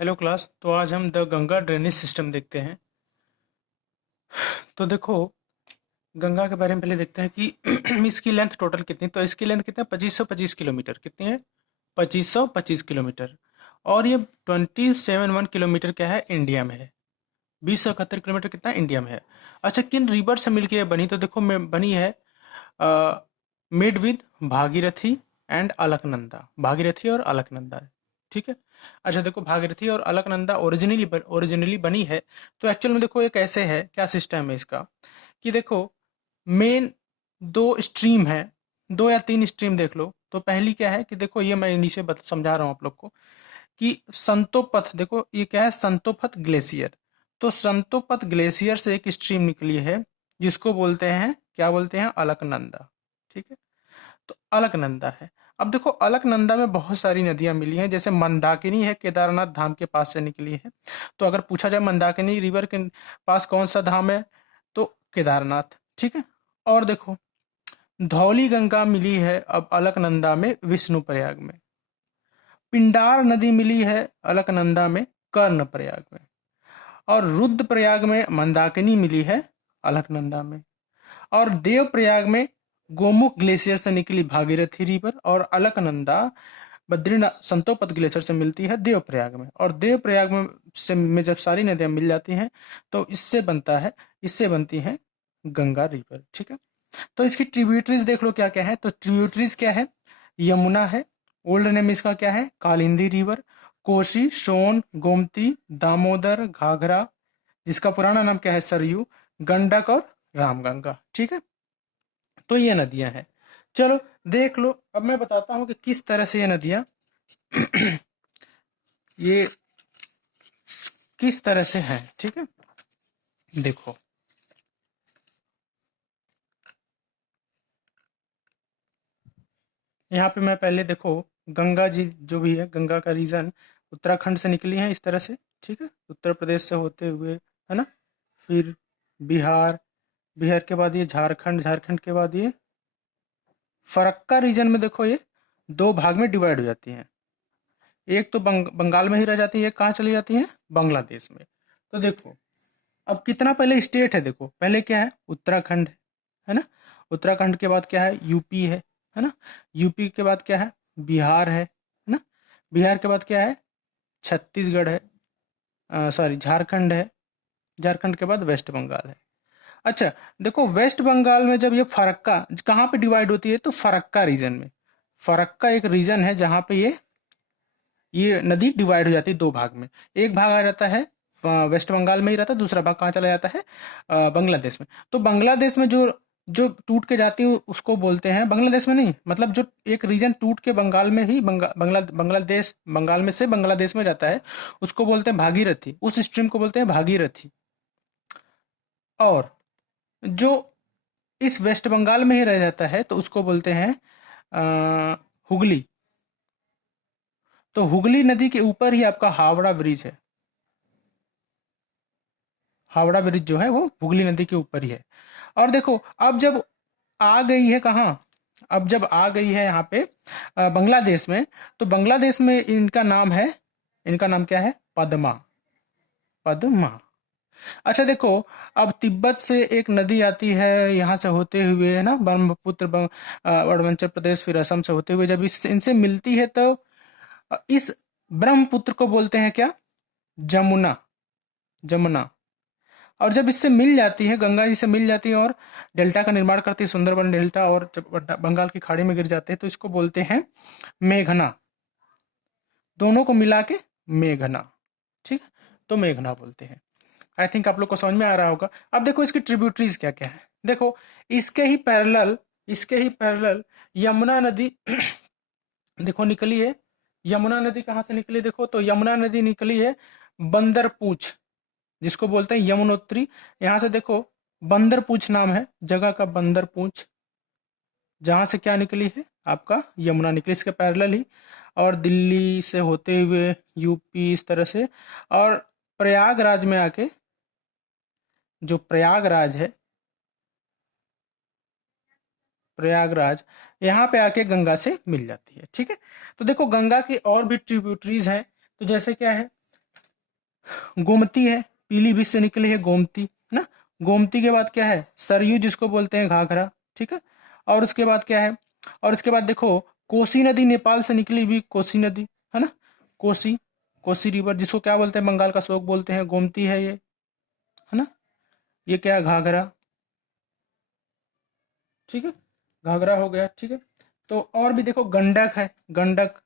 Hello class. तो आज हम द गंगा ड्रेनेज सिस्टम देखते हैं। तो देखो, गंगा के बारे में पहले देखते हैं कि इसकी लेंथ टोटल कितनी। तो इसकी लेंथ कितना है? 2525 किलोमीटर। कितनी है? 2525 किलोमीटर। और ये 27 1 किलोमीटर क्या है? इंडिया में है। 2071 किलोमीटर कितना इंडिया में है। अच्छा, किन रिवर से मिलके ये बनी? तो देखो बनी है made with Bhagirathi and Alaknanda. Bhagirathi और अलकनंदा। ठीक है। अच्छा देखो, भागीरथी और अलकनंदा ओरिजिनली बनी है। तो एक्चुअल में देखो ये कैसे है, क्या सिस्टम है इसका, कि देखो मेन दो स्ट्रीम है, दो या तीन स्ट्रीम देख लो। तो पहली क्या है कि देखो, ये मैं नीचे समझा रहा हूँ आप लोग को कि संतोपथ। देखो ये क्या है? संतोपथ ग्लेशियर। तो संतोपथ ग्लेशियर से एक स्ट्रीम निकली है जिसको बोलते हैं, क्या बोलते हैं? अलकनंदा। ठीक है। तो अलकनंदा है। अब देखो, अलकनंदा में बहुत सारी नदियां मिली हैं। जैसे मंदाकिनी है, केदारनाथ धाम के पास से निकली है। तो अगर पूछा जाए मंदाकिनी रिवर के पास कौन सा धाम है, तो केदारनाथ। ठीक है। और देखो, धौली गंगा मिली है अब अलकनंदा में, विष्णुप्रयाग में। पिंडार नदी मिली है अलकनंदा में, कर्णप्रयाग में। और रुद्रप्रयाग में मंदाकिनी मिली है अलकनंदा में। और देवप्रयाग में गोमुख ग्लेशियर से निकली भागीरथी रिवर। और अलकनंदा बद्रीनाथ संतोपत ग्लेशियर से मिलती है देवप्रयाग में। और देवप्रयाग में जब सारी नदियां मिल जाती हैं तो इससे बनती है गंगा रिवर। ठीक है। तो इसकी ट्रिब्यूटरीज देख लो क्या क्या है। तो ट्रिब्यूटरीज क्या है? यमुना है, ओल्ड नेम इसका क्या है? कालिंदी रिवर। कोसी, सोन, गोमती, दामोदर, घाघरा, जिसका पुराना नाम क्या है? सरयू, गंडक और रामगंगा। ठीक है। तो ये नदियां हैं। चलो देख लो, अब मैं बताता हूँ कि किस तरह से ये नदियां ये किस तरह से हैं। ठीक है। देखो, यहाँ पे मैं पहले देखो, गंगा जी जो भी है, गंगा का रीजन उत्तराखंड से निकली है इस तरह से। ठीक है। उत्तर प्रदेश से होते हुए, है ना, फिर बिहार, बिहार के बाद ये झारखंड, झारखंड के बाद ये फरक्का रीजन में देखो, ये दो भाग में डिवाइड हो जाती हैं। एक तो बंगाल में ही रह जाती है, एक कहाँ चली जाती है? बांग्लादेश में। तो देखो, अब कितना पहले स्टेट है, देखो पहले क्या है? उत्तराखंड है ना। उत्तराखंड के बाद क्या है? यूपी है ना। यूपी के बाद क्या है? बिहार है ना। बिहार के बाद क्या है? छत्तीसगढ़ है, सॉरी झारखंड है। झारखंड के बाद वेस्ट बंगाल है। अच्छा देखो, वेस्ट बंगाल में जब ये फरक्का कहाँ पे डिवाइड होती है? तो फरक्का रीजन में। फरक्का एक रीजन है जहाँ पे ये नदी डिवाइड हो जाती है दो भाग में। एक भाग आ जाता है वेस्ट बंगाल में ही रहता है, दूसरा भाग कहाँ चला जाता है? बांग्लादेश में। तो बांग्लादेश में जो जो टूट के जाती है उसको बोलते हैं, बांग्लादेश में नहीं, मतलब जो एक रीजन टूट के बंगाल में ही बांग्लादेश, बंगाल में से बांग्लादेश में जाता है, उसको बोलते हैं भागीरथी। उस स्ट्रीम को बोलते हैं भागीरथी। और जो इस वेस्ट बंगाल में ही रह जाता है तो उसको बोलते हैं हुगली। तो हुगली नदी के ऊपर ही आपका हावड़ा ब्रिज है। हावड़ा ब्रिज जो है वो हुगली नदी के ऊपर ही है। और देखो, अब जब आ गई है कहाँ? अब जब आ गई है यहाँ पे बांग्लादेश में, तो बांग्लादेश में इनका नाम क्या है? पद्मा। पद्मा। अच्छा देखो, अब तिब्बत से एक नदी आती है यहाँ से होते हुए, है ना, ब्रह्मपुत्र अरुणाचल प्रदेश, फिर असम से होते हुए जब इनसे मिलती है तो इस ब्रह्मपुत्र को बोलते हैं क्या? जमुना। जमुना। और जब इससे मिल जाती है, गंगा जी से मिल जाती है और डेल्टा का निर्माण करती है, सुंदरबन डेल्टा, और जब बंगाल की खाड़ी में गिर जाते हैं तो इसको बोलते हैं मेघना। दोनों को मिला के मेघना। ठीक है। तो मेघना बोलते हैं। आई थिंक आप लोग को समझ में आ रहा होगा। अब देखो इसकी ट्रिब्यूटरीज क्या क्या है। देखो, इसके ही पैरेलल यमुना नदी देखो निकली है। यमुना नदी कहाँ से निकली? देखो, तो यमुना नदी निकली है बंदरपूछ, जिसको बोलते हैं यमुनोत्री। यहाँ से देखो, बंदरपूछ नाम है जगह का, बंदरपूछ, जहां से क्या निकली है? आपका यमुना निकली, इसके पैरेलल ही। और दिल्ली से होते हुए यूपी इस तरह से, और प्रयागराज में आके, जो प्रयागराज है, प्रयागराज, यहाँ पे आके गंगा से मिल जाती है। ठीक है। तो देखो, गंगा की और भी ट्रिब्यूटरीज हैं। तो जैसे क्या है? गोमती है, पीलीभीत से निकली है गोमती, है ना। गोमती के बाद क्या है, सरयू जिसको बोलते हैं घाघरा, ठीक है। और उसके बाद क्या है, और इसके बाद देखो कोसी नदी, नेपाल से निकली हुई कोसी नदी, है ना। कोसी, कोसी रिवर जिसको क्या बोलते हैं, बंगाल का श्लोक बोलते हैं, गोमती है ये, है ना। ये क्या है, घाघरा, ठीक है, घाघरा हो गया, ठीक है। तो और भी देखो गंडक है, गंडक,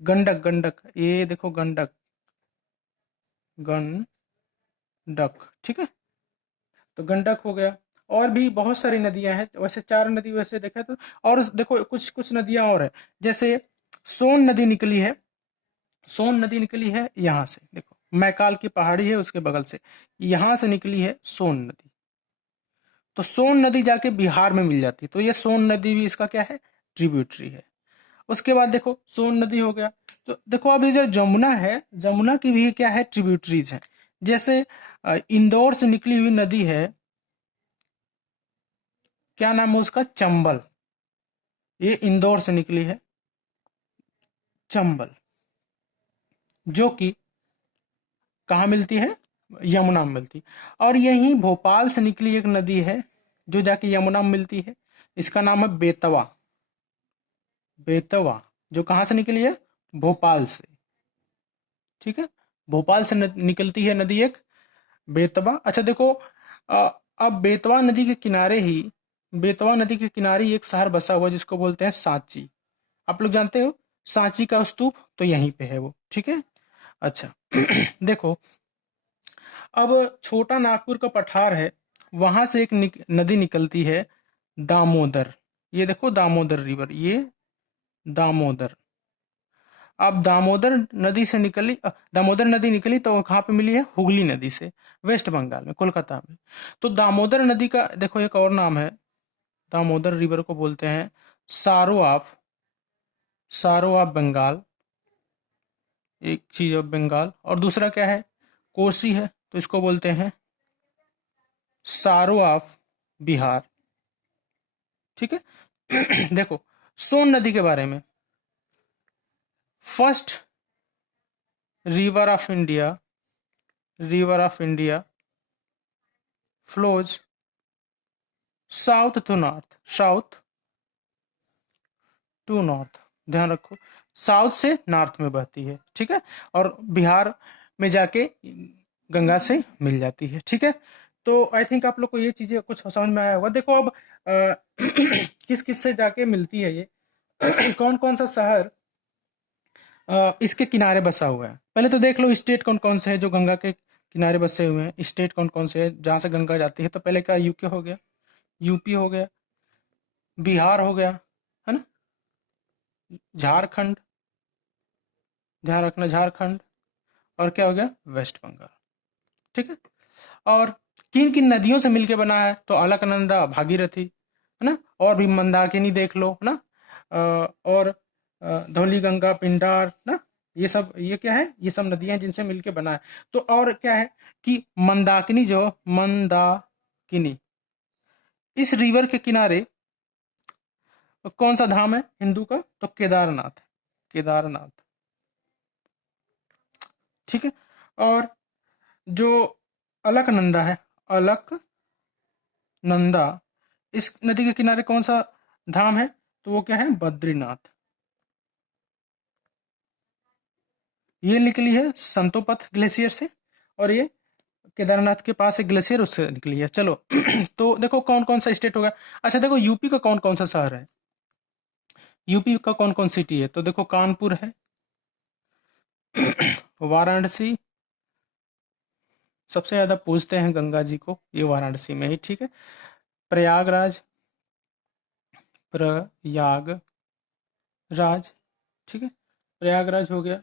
गंडक, गंडक, ये देखो गंडक, गंडक, ठीक है। तो गंडक हो गया। और भी बहुत सारी नदियां हैं, वैसे 4 नदी वैसे देखा तो। और देखो कुछ कुछ नदियां और है, जैसे सोन नदी निकली है, सोन नदी निकली है यहाँ से, देखो मैकाल की पहाड़ी है उसके बगल से, यहाँ से निकली है सोन नदी। तो सोन नदी जाके बिहार में मिल जाती है, तो ये सोन नदी भी इसका क्या है, ट्रिब्यूटरी है। उसके बाद देखो सोन नदी हो गया, तो देखो अभी जो जमुना है, जमुना की भी क्या है, ट्रिब्यूटरीज है। जैसे इंदौर से निकली हुई नदी है, क्या नाम है उसका, चंबल, ये इंदौर से निकली है, चंबल, जो कि कहाँ मिलती है, यमुना में मिलती है। और यहीं भोपाल से निकली एक नदी है जो जाके यमुना में मिलती है, इसका नाम है बेतवा, बेतवा, जो कहाँ से निकली है, भोपाल से, ठीक है। भोपाल से निकलती है नदी एक, बेतवा। अच्छा देखो अब बेतवा नदी के किनारे ही, बेतवा नदी के किनारे ही एक शहर बसा हुआ है जिसको बोलते हैं सांची। आप लोग जानते हो सांची का स्तूप, तो यहीं पे है वो, ठीक है। अच्छा देखो अब छोटा नागपुर का पठार है, वहां से एक नदी निकलती है, दामोदर, ये देखो दामोदर रिवर, ये दामोदर। अब दामोदर नदी से निकली, दामोदर नदी निकली तो कहाँ पे मिली है, हुगली नदी से, वेस्ट बंगाल में, कोलकाता में। तो दामोदर नदी का देखो एक और नाम है, दामोदर रिवर को बोलते हैं सारो ऑफ, सारो ऑफ बंगाल, एक चीज ऑफ बंगाल। और दूसरा क्या है, कोसी है, तो इसको बोलते हैं सारो ऑफ बिहार, ठीक है। देखो सोन नदी के बारे में, first river of India, river of India flows south to north, south to north, ध्यान रखो साउथ से नॉर्थ में बहती है, ठीक है। और बिहार में जाके गंगा से मिल जाती है, ठीक है। तो आई थिंक आप लोग को ये चीजें कुछ समझ में आया होगा। देखो अब किस किस से जाके मिलती है ये कौन कौन सा शहर इसके किनारे बसा हुआ है। पहले तो देख लो स्टेट कौन कौन से है जो गंगा के किनारे बसे हुए हैं, स्टेट कौन कौन से है जहां से गंगा जाती है। तो पहले क्या, यूके हो गया, यूपी हो गया, बिहार हो गया, है ना, झारखंड, ध्यान रखना झारखंड, और क्या हो गया, वेस्ट बंगाल, ठीक है। और किन किन नदियों से मिलके बना है, तो अलकनंदा, भागीरथी, है ना, और भी मंदाकिनी देख लो, है ना, और धौली गंगा, पिंडार ना, ये सब, ये क्या है, ये सब नदियां हैं जिनसे मिलके बना है। तो और क्या है कि मंदाकिनी, जो मंदाकिनी, इस रिवर के किनारे कौन सा धाम है हिंदू का, तो केदारनाथ, केदारनाथ, ठीक है। और जो अलकनंदा है, अलकनंदा, इस नदी के किनारे कौन सा धाम है, तो वो क्या है, बद्रीनाथ। ये निकली है संतोपथ ग्लेशियर से, और ये केदारनाथ के पास एक ग्लेशियर उससे निकली है, चलो। तो देखो कौन कौन सा स्टेट होगा। अच्छा देखो यूपी का कौन कौन सा शहर है, यूपी का कौन कौन सिटी है, तो देखो कानपुर है, वाराणसी, सबसे ज्यादा पूजते हैं गंगा जी को, ये वाराणसी में ही, ठीक है। प्रयागराज, प्रयागराज, ठीक है, प्रयागराज हो गया,